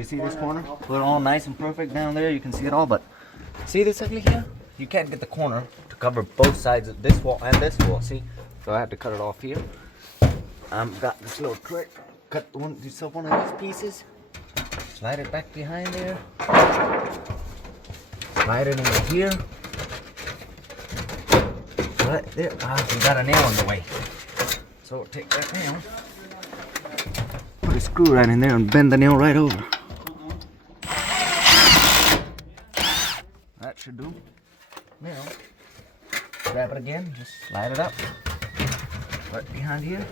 you see this corner? Put it all nice and perfect down there. You can see it all, but see this ugly here? You can't get the corner to cover both sides of this wall and this wall, see? So I have to cut it off here. Got this little trick. Cut yourself one of these pieces. Slide it back behind there. Slide it in here. Right there. We got a nail in the way. So we'll take that nail. Put a screw right in there and bend the nail right over. That should do. Now, grab it again, just slide it up. Right behind here.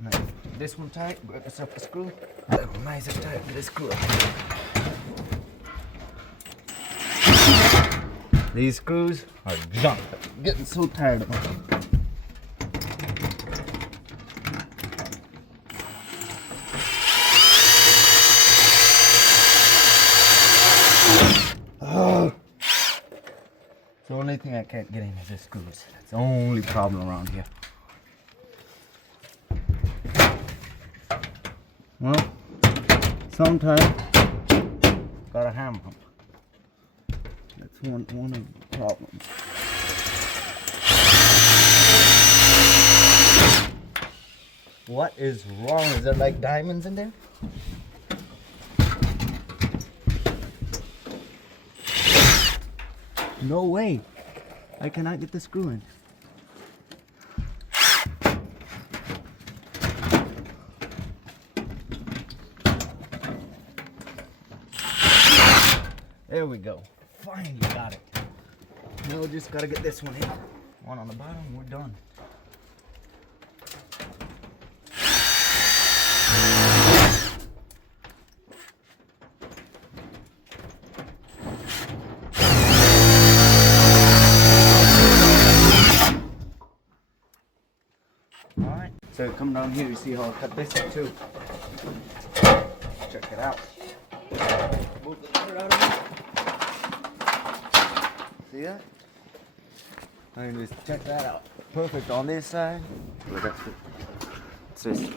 Now, this one tight, grab yourself a screw. That one nice and tight with this screw up. These screws are junk. I'm getting so tired of them. The only thing I can't get in is the screws. That's the only problem around here. Well, sometimes gotta hammer them. That's one of the problems. What is wrong? Is there like diamonds in there? No way. I cannot get the screw in. There we go. Finally got it. Now we just gotta get this one in. One on the bottom, we're done. Alright, so come down here, you see how I cut this in too. Check it out. Move the letter out of it. See that? And just check that out. Perfect on this side. Look at it. It's this.